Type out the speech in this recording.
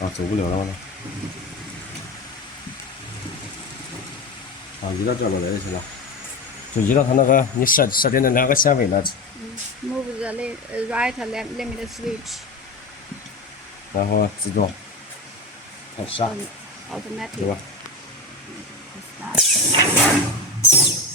啊，走不了了吗？啊，移到这边来就行了，就移到它那个你设定的两个线位那去， Move the right limit switch 然后自动开刹， automatic 对吧？ start.